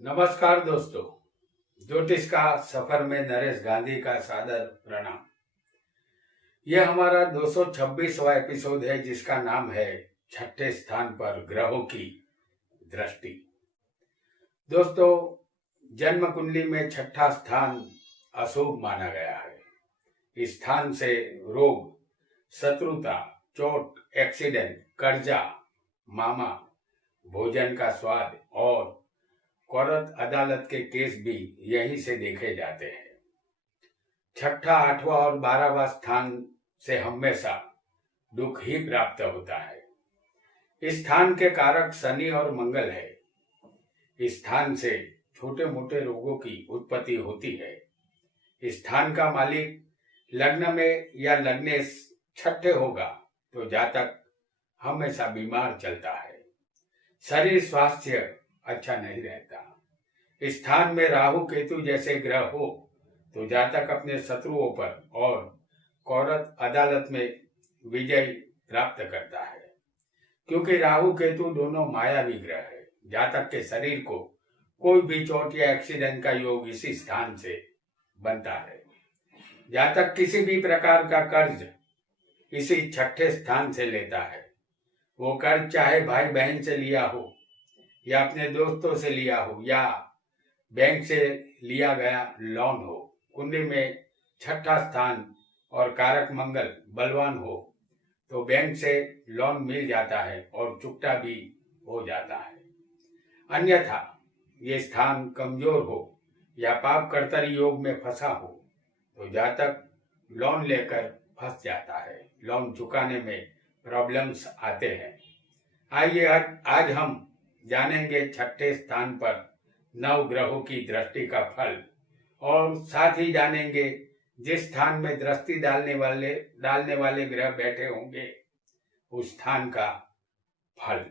नमस्कार दोस्तों। ज्योतिष का सफर में नरेश गांधी का सादर प्रणाम। यह हमारा 226वां एपिसोड है जिसका नाम है छठे स्थान पर ग्रहों की दृष्टि। दोस्तों, जन्म कुंडली में छठा स्थान अशुभ माना गया है। इस स्थान से रोग, शत्रुता, चोट, एक्सीडेंट, कर्जा, मामा, भोजन का स्वाद और कोर्ट अदालत के केस भी यहीं से देखे जाते हैं। छठा, आठवां और 12वां स्थान से हमेशा दुख ही प्राप्त होता है। इस स्थान के कारक शनि और मंगल है। इस स्थान से छोटे मोटे रोगों की उत्पत्ति होती है। इस स्थान का मालिक लग्न में या लग्नेश छठे होगा तो जातक हमेशा बीमार चलता है। शरीर स्वास्थ्य अच्छा नहीं रहता। इस स्थान में राहु केतु जैसे ग्रह हो तो जातक अपने शत्रुओं पर और कोर्ट अदालत में विजय प्राप्त करता है। क्योंकि राहु केतु दोनों मायावी ग्रह है, जातक के शरीर को कोई भी चोट या एक्सीडेंट का योग इसी स्थान से बनता है। जातक किसी भी प्रकार का कर्ज इसी छठे स्थान से लेता है। वो कर्ज चाहे भाई बहन से लिया हो या अपने दोस्तों से लिया हो या बैंक से लिया गया लोन हो। कुंडली में छठा स्थान और कारक मंगल बलवान हो तो बैंक से लोन मिल जाता है और चुकता भी हो जाता है। अन्यथा ये स्थान कमजोर हो या पाप कर्तरी योग में फंसा हो तो जातक लोन लेकर फंस जाता है। लोन चुकाने में प्रॉब्लम्स आते हैं। आइए आज हम जानेंगे छठे स्थान पर नव ग्रहों की दृष्टि का फल और साथ ही जानेंगे जिस स्थान में दृष्टि डालने वाले ग्रह बैठे होंगे उस स्थान का फल।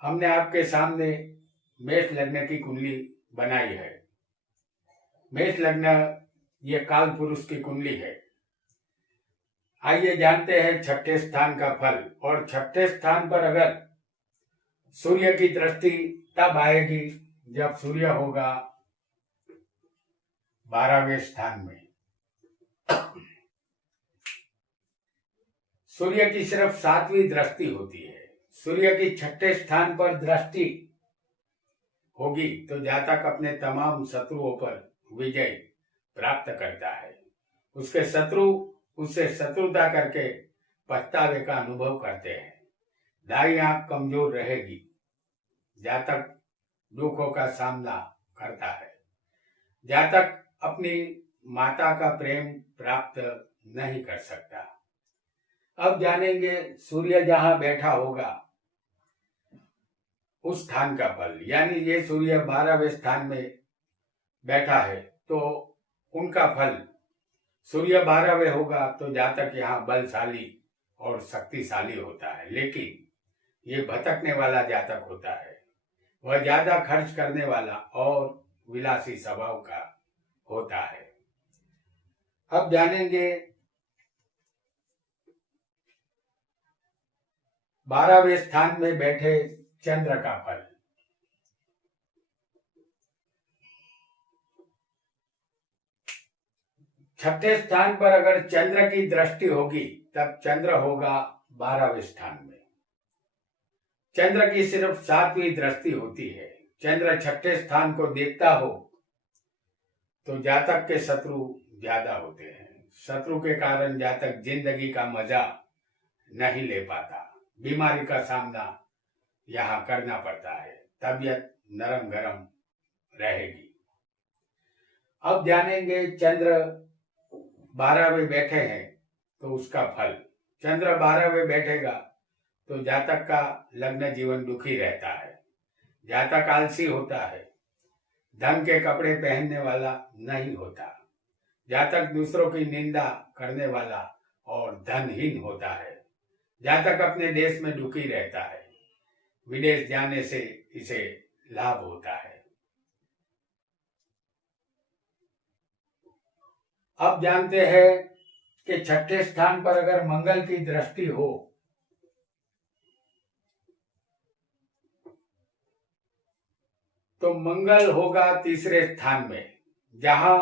हमने आपके सामने मेष लग्न की कुंडली बनाई है। मेष लग्न ये काल पुरुष की कुंडली है। आइए जानते हैं छठे स्थान का फल। और छठे स्थान पर अगर सूर्य की दृष्टि तब आएगी जब सूर्य होगा 12वें स्थान में। सूर्य की सिर्फ 7वीं दृष्टि होती है। सूर्य की छठे स्थान पर दृष्टि होगी तो जातक अपने तमाम शत्रुओं पर विजय प्राप्त करता है। उसके शत्रु उससे शत्रुता करके पछतावे का अनुभव करते हैं। दाई आंख कमजोर रहेगी। जातक दुखों का सामना करता है। जातक अपनी माता का प्रेम प्राप्त नहीं कर सकता। अब जानेंगे सूर्य जहां बैठा होगा उस स्थान का फल। यानी ये सूर्य 12वें स्थान में बैठा है तो उनका फल। सूर्य 12वें होगा तो जातक यहाँ बलशाली और शक्तिशाली होता है, लेकिन ये भटकने वाला जातक होता है। वह ज्यादा खर्च करने वाला और विलासी स्वभाव का होता है। अब जानेंगे 12वें स्थान में बैठे चंद्र का फल। छठे स्थान पर अगर चंद्र की दृष्टि होगी तब चंद्र होगा 12वें स्थान में। चंद्र की सिर्फ 7वीं दृष्टि होती है। चंद्र छठे स्थान को देखता हो तो जातक के शत्रु ज्यादा होते हैं। शत्रु के कारण जातक जिंदगी का मजा नहीं ले पाता। बीमारी का सामना यहाँ करना पड़ता है। तबीयत नरम गरम रहेगी। अब जानेंगे चंद्र 12वें बैठे हैं तो उसका फल। चंद्र 12वें बैठेगा तो जातक का लग्न जीवन दुखी रहता है। जातक आलसी होता है। ढंग के कपड़े पहनने वाला नहीं होता। जातक दूसरों की निंदा करने वाला और धनहीन होता है। जातक अपने देश में दुखी रहता है। विदेश जाने से इसे लाभ होता है। अब जानते हैं कि छठे स्थान पर अगर मंगल की दृष्टि हो तो मंगल होगा तीसरे स्थान में, जहां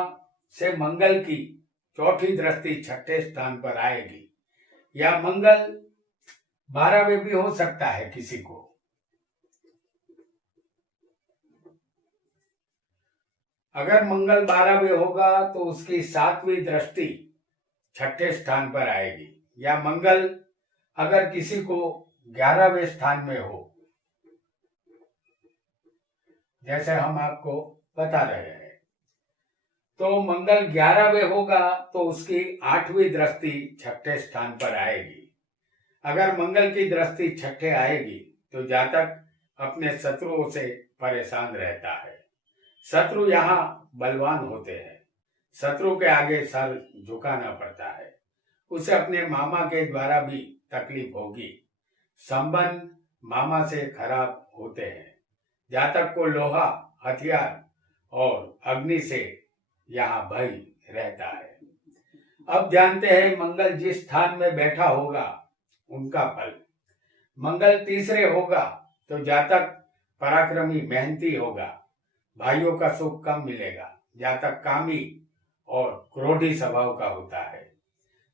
से मंगल की चौथी दृष्टि छठे स्थान पर आएगी। या मंगल 12वें भी हो सकता है किसी को। अगर मंगल 12वें होगा तो उसकी 7वीं दृष्टि छठे स्थान पर आएगी। या मंगल अगर किसी को 11वें स्थान में हो, जैसे हम आपको बता रहे हैं, तो मंगल 11वें होगा तो उसकी 8वीं दृष्टि छठे स्थान पर आएगी। अगर मंगल की दृष्टि छठे आएगी तो जातक अपने शत्रुओं से परेशान रहता है। शत्रु यहाँ बलवान होते हैं, शत्रु के आगे सर झुकाना पड़ता है। उसे अपने मामा के द्वारा भी तकलीफ होगी। संबंध मामा से खराब होते हैं। जातक को लोहा, हथियार और अग्नि से यहाँ भय रहता है। अब जानते हैं मंगल जिस स्थान में बैठा होगा उनका फल। मंगल तीसरे होगा तो जातक पराक्रमी, मेहनती होगा। भाइयों का सुख कम मिलेगा। जातक कामी और क्रोधी स्वभाव का होता है।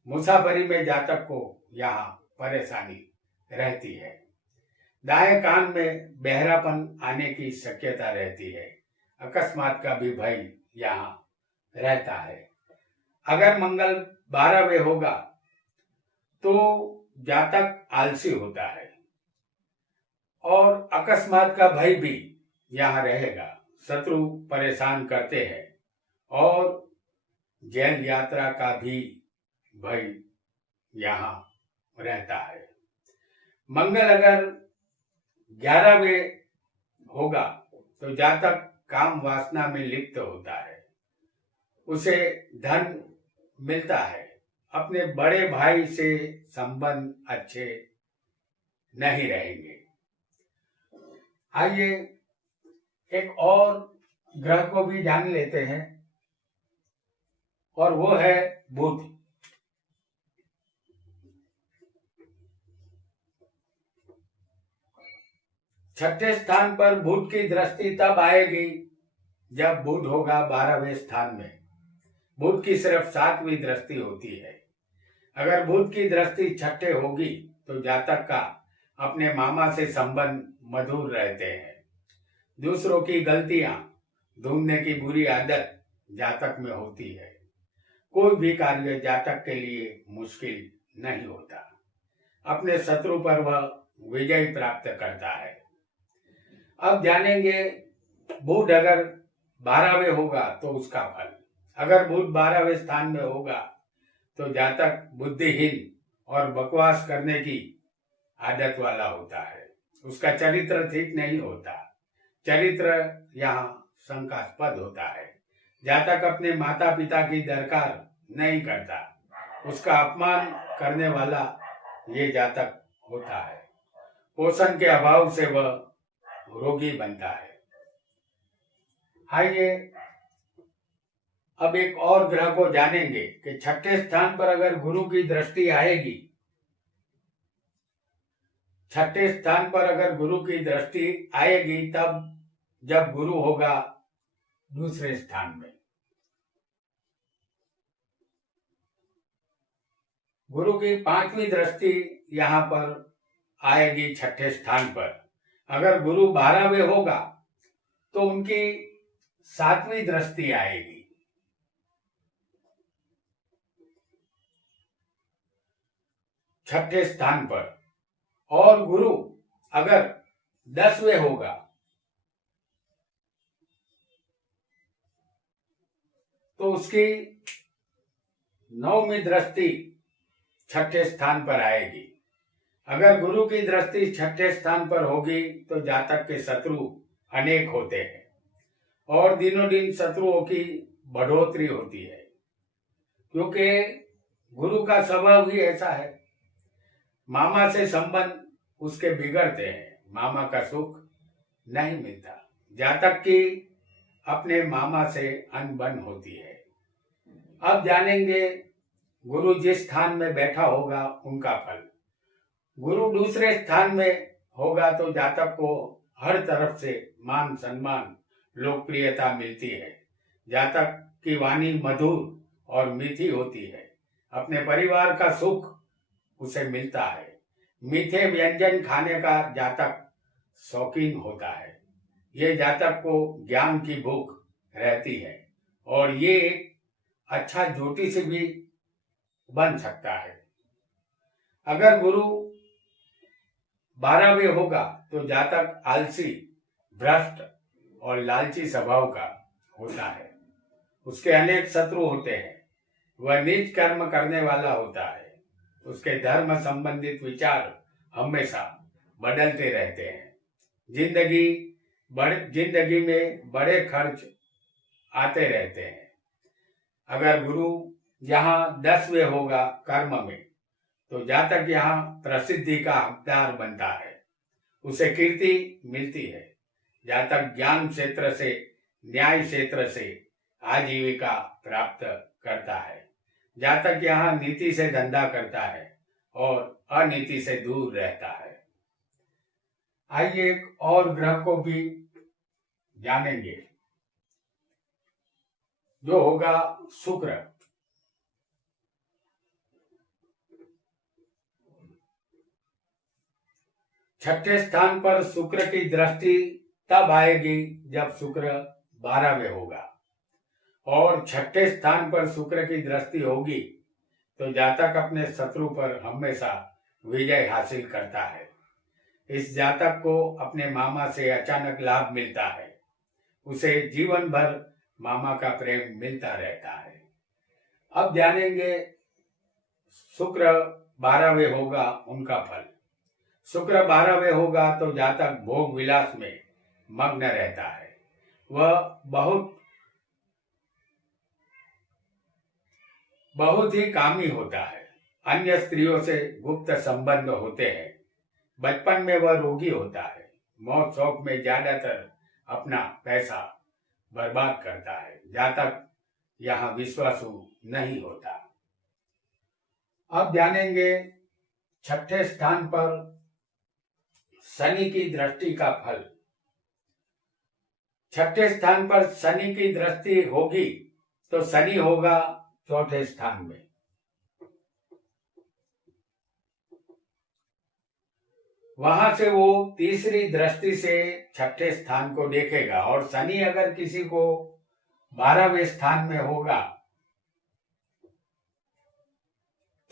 मुसाफरी में जातक को यहाँ परेशानी रहती है। दाएं कान में बहरापन आने की शक्यता रहती है। अकस्मात का भी भय यहाँ रहता है। अगर मंगल 12वें होगा तो जातक आलसी होता है और अकस्मात का भय भी यहाँ रहेगा। शत्रु परेशान करते हैं और जेल यात्रा का भी भय यहाँ रहता है। मंगल अगर 11वें होगा तो जातक काम वासना में लिप्त होता है। उसे धन मिलता है। अपने बड़े भाई से संबंध अच्छे नहीं रहेंगे। आइए एक और ग्रह को भी जान लेते हैं और वो है बुध। छठे स्थान पर बुध की दृष्टि तब आएगी जब बुध होगा 12वें स्थान में। बुध की सिर्फ 7वीं दृष्टि होती है। अगर बुध की दृष्टि छठे होगी तो जातक का अपने मामा से संबंध मधुर रहते हैं। दूसरों की गलतियां ढूंढने की बुरी आदत जातक में होती है। कोई भी कार्य जातक के लिए मुश्किल नहीं होता। अपने शत्रु पर वह विजय प्राप्त करता है। अब जानेंगे बुध अगर 12वें होगा तो उसका फल। अगर बुध 12वें स्थान में होगा तो जातक बुद्धिहीन और बकवास करने की आदत वाला होता है। उसका चरित्र ठीक नहीं होता। चरित्र यहाँ शंकास्पद होता है। जातक अपने माता पिता की दरकार नहीं करता। उसका अपमान करने वाला ये जातक होता है। पोषण के अभाव से वह रोगी बनता है। आइए अब एक और ग्रह को जानेंगे कि छठे स्थान पर अगर गुरु की दृष्टि आएगी, छठे स्थान पर अगर गुरु की दृष्टि आएगी तब जब गुरु होगा दूसरे स्थान में। गुरु की 5वीं दृष्टि यहाँ पर आएगी छठे स्थान पर। अगर गुरु 12वें होगा तो उनकी 7वीं दृष्टि आएगी। छठे स्थान पर। और गुरु अगर 10वें होगा तो उसकी 9वीं दृष्टि छठे स्थान पर आएगी। अगर गुरु की दृष्टि छठे स्थान पर होगी तो जातक के शत्रु अनेक होते हैं और दिनों दिन शत्रुओं की बढ़ोतरी होती है, क्योंकि गुरु का स्वभाव ही ऐसा है। मामा से संबंध उसके बिगड़ते हैं। मामा का सुख नहीं मिलता। जातक की अपने मामा से अनबन होती है। अब जानेंगे गुरु जिस स्थान में बैठा होगा उनका फल। गुरु दूसरे स्थान में होगा तो जातक को हर तरफ से मान सम्मान लोकप्रियता मिलती है। जातक की वाणी मधुर और मीठी होती है। अपने परिवार का सुख उसे मिलता है। मीठे व्यंजन खाने का जातक शौकीन होता है। ये जातक को ज्ञान की भूख रहती है और ये एक अच्छा ज्योतिष भी बन सकता है। अगर गुरु 12वें होगा तो जातक आलसी, भ्रष्ट और लालची स्वभाव का होता है। उसके अनेक शत्रु होते हैं। वह नीच कर्म करने वाला होता है। उसके धर्म संबंधित विचार हमेशा बदलते रहते हैं। जिंदगी में बड़े खर्च आते रहते हैं। अगर गुरु यहाँ 10वें होगा कर्म में तो जातक यहाँ प्रसिद्धि का हकदार बनता है। उसे कीर्ति मिलती है। जातक ज्ञान क्षेत्र से, न्याय क्षेत्र से आजीविका प्राप्त करता है। जातक यहाँ नीति से धंधा करता है और अनीति से दूर रहता है। आइए एक और ग्रह को भी जानेंगे जो होगा शुक्र। छठे स्थान पर शुक्र की दृष्टि तब आएगी जब शुक्र 12वें होगा और छठे स्थान पर शुक्र की दृष्टि होगी तो जातक अपने शत्रु पर हमेशा विजय हासिल करता है। इस जातक को अपने मामा से अचानक लाभ मिलता है। उसे जीवन भर मामा का प्रेम मिलता रहता है। अब जानेंगे शुक्र 12वें होगा उनका फल। शुक्र 12वें होगा तो जातक भोग विलास में मग्न रहता है। वह बहुत ही कामी होता है। अन्य स्त्रियों से गुप्त संबंध होते हैं। बचपन में वह रोगी होता है। मौज शौक में ज्यादातर अपना पैसा बर्बाद करता है। जातक यहाँ विश्वासु नहीं होता। अब जानेंगे छठे स्थान पर शनि की दृष्टि का फल। छठे स्थान पर शनि की दृष्टि होगी तो शनि होगा चौथे स्थान में। वहां से वो तीसरी दृष्टि से छठे स्थान को देखेगा और शनि अगर किसी को 12वें स्थान में होगा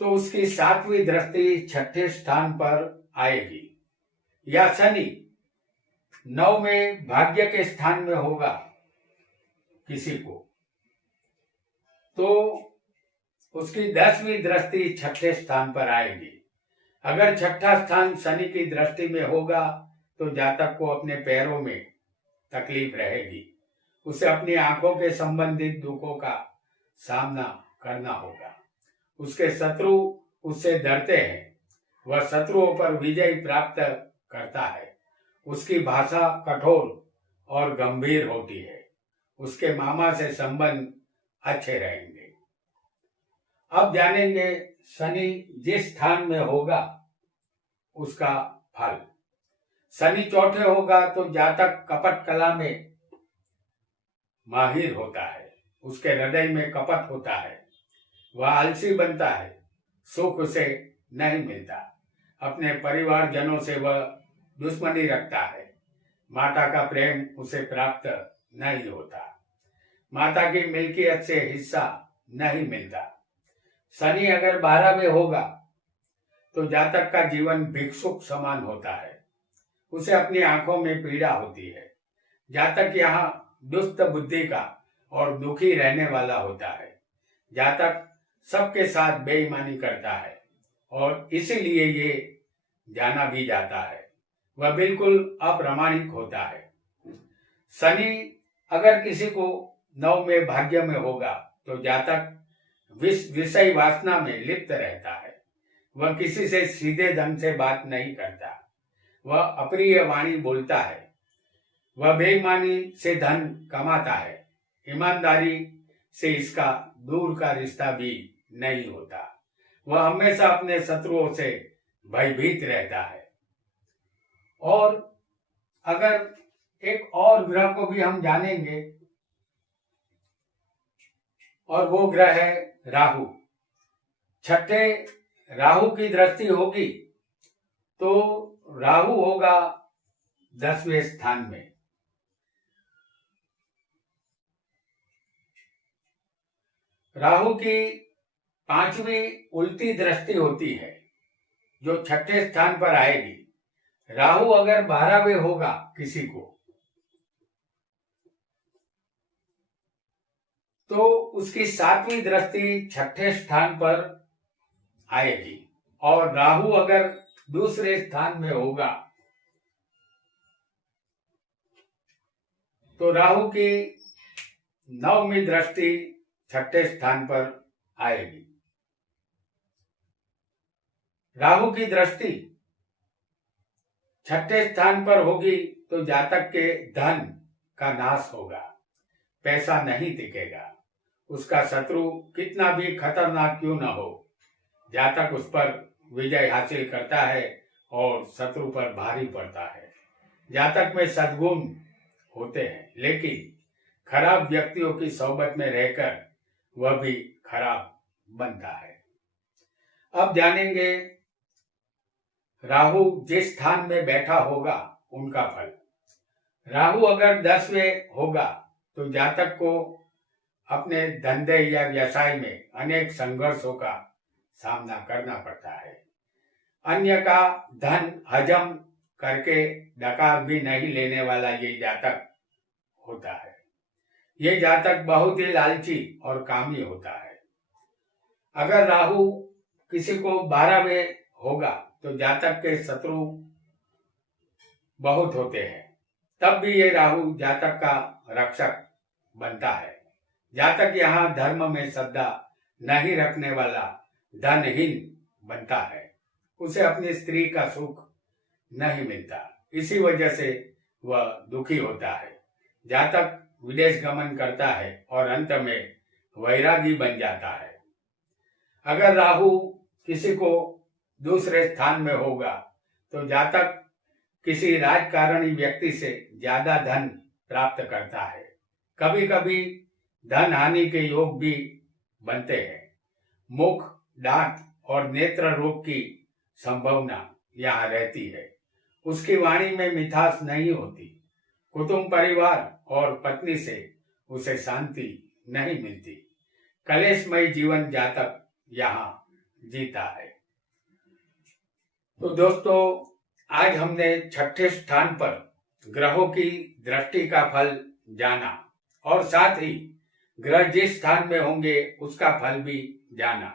तो उसकी 7वीं दृष्टि छठे स्थान पर आएगी। या शनि 9वें भाग्य के स्थान में होगा किसी को तो उसकी 10वीं दृष्टि छठे स्थान पर आएगी। अगर छठा स्थान शनि की दृष्टि में होगा तो जातक को अपने पैरों में तकलीफ रहेगी। उसे अपनी आंखों के संबंधित दुखों का सामना करना होगा। उसके शत्रु उससे डरते हैं। वह शत्रुओं पर विजय प्राप्त करता है। उसकी भाषा कठोर और गंभीर होती है। उसके मामा से संबंध अच्छे रहेंगे। अब जानेंगे शनि जिस स्थान में होगा उसका फल। शनि चौथे होगा तो जातक कपट कला में माहिर होता है। उसके हृदय में कपट होता है। वह आलसी बनता है। सुख उसे नहीं मिलता। अपने परिवारजनों से वह दुश्मनी रखता है। माता का प्रेम उसे प्राप्त नहीं होता। माता की मिल्कियत से हिस्सा नहीं मिलता। शनि अगर 12वें होगा तो जातक का जीवन भिक्षुक समान होता है। उसे अपनी आंखों में पीड़ा होती है। जातक यहाँ दुष्ट बुद्धि का और दुखी रहने वाला होता है। जातक सबके साथ बेईमानी करता है और इसीलिए ये जाना भी जाता है। वह बिल्कुल अप्रामाणिक होता है। शनि अगर किसी को 9वें भाग्य में होगा तो जातक विषय वासना में लिप्त रहता है। वह किसी से सीधे ढंग से बात नहीं करता। वह अप्रिय वाणी बोलता है। वह बेईमानी से धन कमाता है। ईमानदारी से इसका दूर का रिश्ता भी नहीं होता। वह हमेशा अपने शत्रुओं से भयभीत रहता है। और अगर एक और ग्रह को भी हम जानेंगे, और वो ग्रह है राहु। छठे राहु की दृष्टि होगी तो राहु होगा 10वें स्थान में। राहु की 5वीं उल्टी दृष्टि होती है जो छठे स्थान पर आएगी। राहु अगर 12वें होगा किसी को तो उसकी 7वीं दृष्टि छठे स्थान पर आएगी, और राहु अगर दूसरे स्थान में होगा तो राहु की 9वीं दृष्टि छठे स्थान पर आएगी। राहु की दृष्टि छठे स्थान पर होगी तो जातक के धन का नाश होगा, पैसा नहीं टिकेगा। उसका शत्रु कितना भी खतरनाक क्यों न हो, जातक उस पर विजय हासिल करता है और शत्रु पर भारी पड़ता है। जातक में सद्गुण होते हैं, लेकिन खराब व्यक्तियों की सोबत में रहकर वह भी खराब बनता है। अब जानेंगे राहु जिस स्थान में बैठा होगा उनका फल। राहु अगर 10वें होगा तो जातक को अपने धंधे या व्यवसाय में अनेक संघर्षों का सामना करना पड़ता है। अन्य का धन हजम करके डकार भी नहीं लेने वाला ये जातक होता है। ये जातक बहुत ही लालची और कामी होता है। अगर राहु किसी को 12वें होगा तो जातक के शत्रु बहुत होते हैं, तब भी ये राहु जातक का रक्षक बनता है। जातक यहाँ धर्म में श्रद्धा नहीं रखने वाला धनहीन बनता है, उसे अपनी स्त्री का सुख नहीं मिलता, इसी वजह से वह दुखी होता है। जातक विदेश गमन करता है और अंत में वैरागी बन जाता है। अगर राहु किसी को दूसरे स्थान में होगा तो जातक किसी राजकारणी व्यक्ति से ज्यादा धन प्राप्त करता है। कभी कभी धन हानि के योग भी बनते हैं। मुख, दांत और नेत्र रोग की संभावना यहाँ रहती है। उसकी वाणी में मिठास नहीं होती। कुटुंब, परिवार और पत्नी से उसे शांति नहीं मिलती। कलेशमय जीवन जातक यहाँ जीता है। तो दोस्तों, आज हमने छठे स्थान पर ग्रहों की दृष्टि का फल जाना और साथ ही ग्रह जिस स्थान में होंगे उसका फल भी जाना।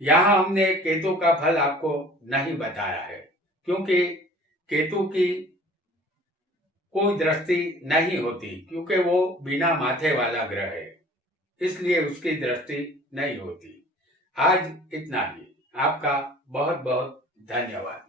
यहाँ हमने केतु का फल आपको नहीं बताया है, क्योंकि केतु की कोई दृष्टि नहीं होती, क्योंकि वो बिना माथे वाला ग्रह है, इसलिए उसकी दृष्टि नहीं होती। आज इतना ही। आपका बहुत बहुत धन्यवाद।